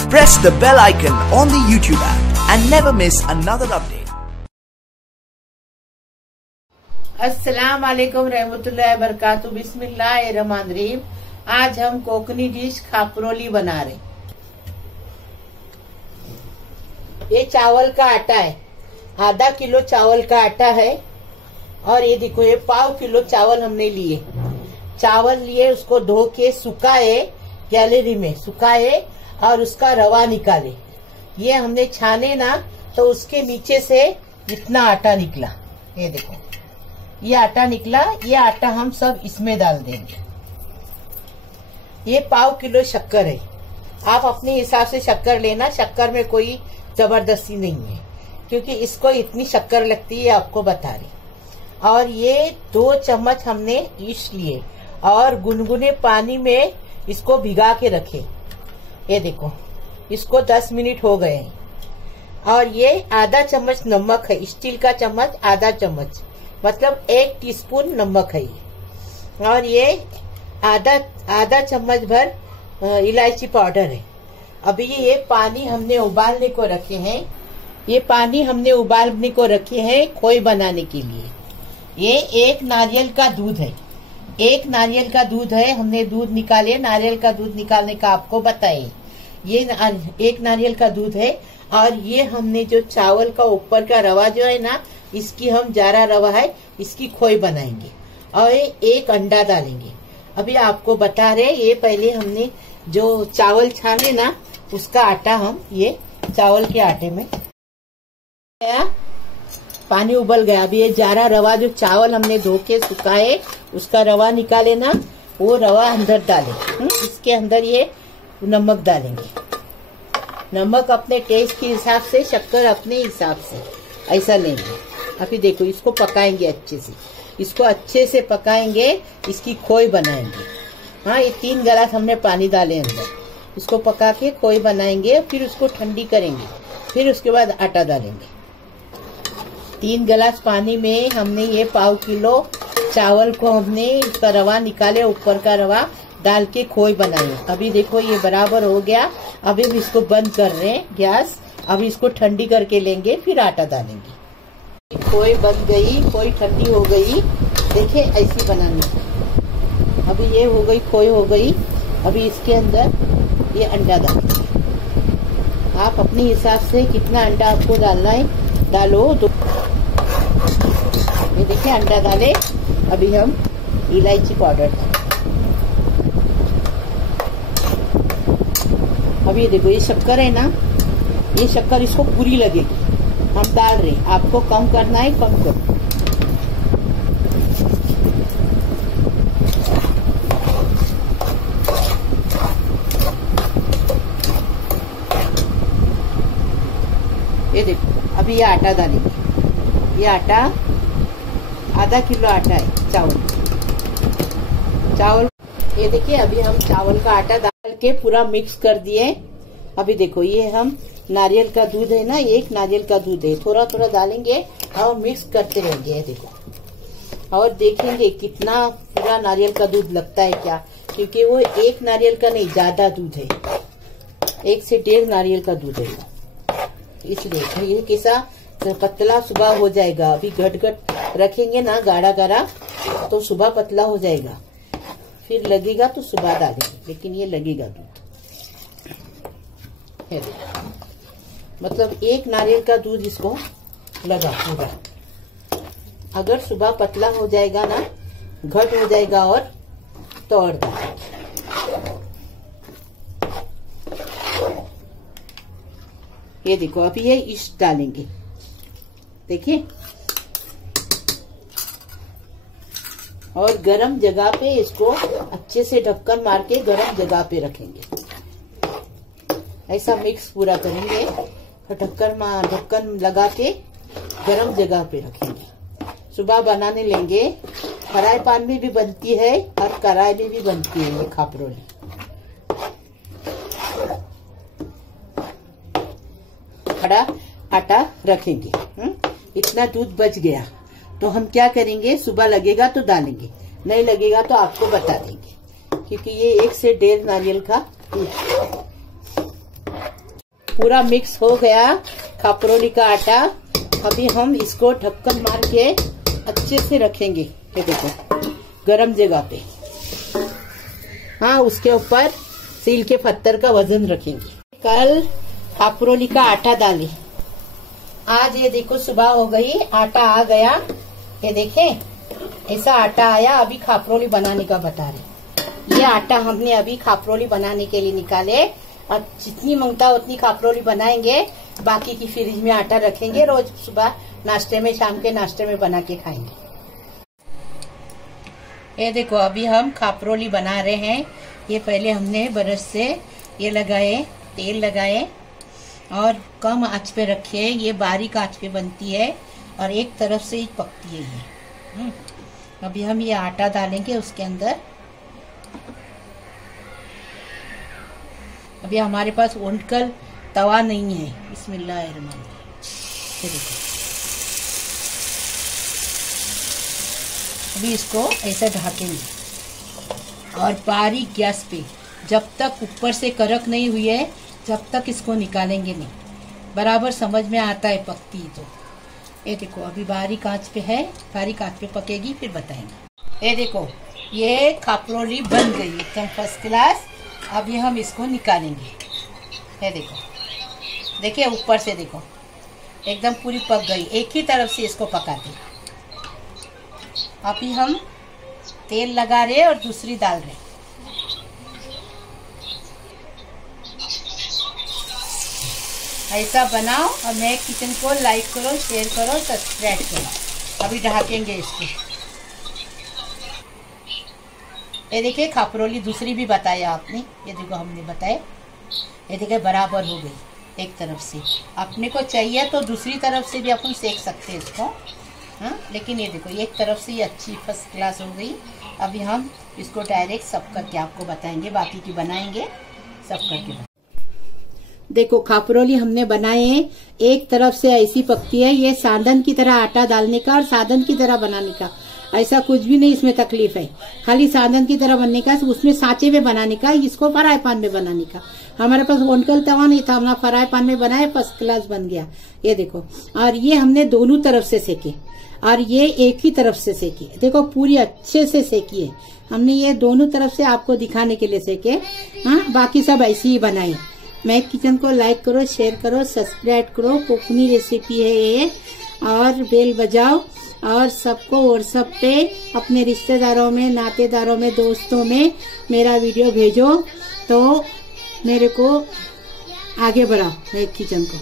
Press the bell icon on the YouTube app and never miss another update. अस्सलाम वालेकुम रहमतुल्लाहि व बरकातहू। बिस्मिल्लाहिर्रहमानिर्रहीम। आज हम कोकनी डिश खापरोली बना रहे। ये चावल का आटा है, आधा किलो चावल का आटा है। और ये देखो, ये पाव किलो चावल हमने लिए। चावल लिए, उसको धो के सुखाए, गैलरी में सुखाए और उसका रवा निकाले। ये हमने छाने ना तो उसके नीचे से इतना आटा निकला। ये देखो, ये आटा निकला। ये आटा हम सब इसमें डाल देंगे। ये पाव किलो शक्कर है। आप अपने हिसाब से शक्कर लेना, शक्कर में कोई जबरदस्ती नहीं है, क्योंकि इसको इतनी शक्कर लगती है, आपको बता रही। और ये 2 चम्मच हमने ईस्ट लिए और गुनगुने पानी में इसको भिगा के रखे। ये देखो, इसको 10 मिनट हो गए हैं। और ये आधा चम्मच नमक है, स्टील का चम्मच आधा चम्मच, मतलब 1 टीस्पून नमक है ये। और ये आधा चम्मच भर इलायची पाउडर है। अभी ये पानी हमने उबालने को रखे हैं। ये पानी हमने उबालने को रखे हैं खोई बनाने के लिए। ये 1 नारियल का दूध है। 1 नारियल का दूध है। हमने दूध निकाले, नारियल का दूध निकालने का आपको बताए। ये 1 नारियल का दूध है। और ये हमने जो चावल का ऊपर का रवा जो है ना, इसकी हम जारा रवा है, इसकी खोई बनाएंगे। और 1 अंडा डालेंगे। अभी आपको बता रहे, ये पहले हमने जो चावल छाने ना, उसका आटा हम ये चावल के आटे में पानी उबल गया। अभी ये जारा रवा, जो चावल हमने धो के सुखाए, उसका रवा निकाले ना, वो रवा अंदर डालें। इसके अंदर ये नमक डालेंगे। नमक अपने टेस्ट के हिसाब से, शक्कर अपने हिसाब से, ऐसा लेंगे। अभी देखो, इसको पकाएंगे अच्छे से। इसको अच्छे से पकाएंगे, इसकी खोई बनाएंगे। हाँ, ये 3 गिलास हमने पानी डाले अंदर। इसको पका के खोई बनाएंगे, फिर उसको ठंडी करेंगे, फिर उसके बाद आटा डालेंगे। 3 गिलास पानी में हमने ये पाव किलो चावल को हमने इसका रवा निकाले, ऊपर का रवा डाल के खोई बनाई। अभी देखो, ये बराबर हो गया। अभी हम इसको बंद कर रहे हैं गैस। अभी इसको ठंडी करके लेंगे, फिर आटा डालेंगे। खोई बन गई, खोई ठंडी हो गई। देखिए, ऐसी बनानी है। अभी ये हो गई, खोई हो गई। अभी इसके अंदर ये अंडा डालेंगे। आप अपने हिसाब से कितना अंडा आपको डालना है डालो। ये देखिए, अंडा डाले। अभी हम इलायची पाउडर डालें। अभी देखो, ये शक्कर है ना, ये शक्कर इसको पूरी लगेगी। हम डाल रहे, आपको कम करना है, कम करो। ये देखो, अभी ये आटा डालेंगे। ये आटा आधा किलो आटा है चावल। ये देखिए, अभी हम चावल का आटा डाल के पूरा मिक्स कर दिए। अभी देखो, ये हम नारियल का दूध है ना, 1 नारियल का दूध है, थोड़ा थोड़ा डालेंगे और मिक्स करते रहेंगे। ये देखो, और देखेंगे कितना पूरा नारियल का दूध लगता है क्या, क्योंकि वो 1 नारियल का नहीं, ज्यादा दूध है। 1 से 1.5 नारियल का दूध है, इसलिए ये कैसा पतला सुबह हो जाएगा। अभी घट रखेंगे ना, गाढ़ा गाढ़ा, तो सुबह पतला हो जाएगा। फिर लगेगा तो सुबह डालेंगे, लेकिन ये लगेगा दूध। मतलब 1 नारियल का दूध इसको लगा पूरा। अगर सुबह पतला हो जाएगा ना, घट हो जाएगा, और तो और डालेंगे। ये देखो, अभी ये ईस्ट डालेंगे। देखिए, और गरम जगह पे इसको अच्छे से ढक्कन मार के गरम जगह पे रखेंगे। ऐसा मिक्स पूरा करेंगे और ढक्कन लगा के गरम जगह पे रखेंगे। सुबह बनाने लेंगे। फ्राई पैन में भी बनती है और कढ़ाई में भी बनती है ये खापरोली। खड़ा आटा रखेंगे। इतना दूध बच गया तो हम क्या करेंगे, सुबह लगेगा तो डालेंगे, नहीं लगेगा तो आपको बता देंगे, क्योंकि ये 1 से 1.5 नारियल का दूध। पूरा मिक्स हो गया खापरोली का आटा। अभी हम इसको ढक्कन मार के अच्छे से रखेंगे। ये देखो गरम जगह पे, हाँ, उसके ऊपर सील के पत्थर का वजन रखेंगे। कल खापरोली का आटा डाले, आज ये देखो सुबह हो गई, आटा आ गया। ये देखें ऐसा आटा आया। अभी खापरोली बनाने का बता रहे। ये आटा हमने अभी खापरोली बनाने के लिए निकाले, और जितनी मांगता उतनी खापरोली बनाएंगे। बाकी की फ्रिज में आटा रखेंगे, रोज सुबह नाश्ते में, शाम के नाश्ते में बना के खाएंगे। ये देखो अभी हम खापरोली बना रहे हैं। ये पहले हमने ब्रश से ये लगाए, तेल लगाए और कम आंच पे रखे। ये बारीक आंच पे बनती है और एक तरफ से ही पकती है ये। अभी हम ये आटा डालेंगे उसके अंदर। अभी हमारे पास ओंटकल तवा नहीं है। बिस्मिल्लाहिर्रहमानिर्रहीम। देखो अभी इसको ऐसे ढकेंगे और बारीक गैस पे, जब तक ऊपर से कड़क नहीं हुई है जब तक इसको निकालेंगे नहीं। बराबर समझ में आता है पकती तो। ये देखो अभी बारीक आंच पे है, बारीक आंच पे पकेगी फिर बताएंगे। ये देखो ये खापरोली बन गई एकदम फर्स्ट क्लास। अभी हम इसको निकालेंगे। ये देखो, देखिए ऊपर से देखो एकदम पूरी पक गई। एक ही तरफ से इसको पकाते। अभी हम तेल लगा रहे और दूसरी डाल रहे। ऐसा बनाओ और मेरे किचन को लाइक करो, शेयर करो, सब्सक्राइब करो। अभी ढकेंगे इसको। ये देखिए खापरोली दूसरी भी बताया आपने। ये देखो हमने बताया। ये देखिए बराबर हो गई एक तरफ से। अपने को चाहिए तो दूसरी तरफ से भी अपन सेक सकते हैं इसको, हाँ। लेकिन ये देखो एक तरफ से ही अच्छी फर्स्ट क्लास हो गई। अभी हम इसको डायरेक्ट सब करके आपको बताएंगे, बाकी की बनाएंगे सब करके। देखो खापरोली हमने बनाए हैं, एक तरफ से ऐसी पकती है। ये साधन की तरह आटा डालने का और साधन की तरह बनाने का, ऐसा कुछ भी नहीं इसमें तकलीफ है। खाली साधन की तरह बनने का, उसमें सांचे में बनाने का, इसको फ्राई पैन में बनाने का। हमारे पास ओंटकल तवा नहीं था, हमने फ्राई पैन में बनाया, फर्स्ट क्लास बन गया। ये देखो, और ये हमने दोनों तरफ से सेके और ये एक ही तरफ से सेकी। देखो पूरी अच्छे से सेकी है हमने। ये दोनों तरफ से आपको दिखाने के लिए सेके, हाँ। बाकी सब ऐसी ही बनाई। मैं किचन को लाइक करो, शेयर करो, सब्सक्राइब करो। कोकनी रेसिपी है ये, और बेल बजाओ और सबको व्हाट्सएप पे अपने रिश्तेदारों में, नातेदारों में, दोस्तों में मेरा वीडियो भेजो तो मेरे को आगे बढ़ाओ मेरे किचन को।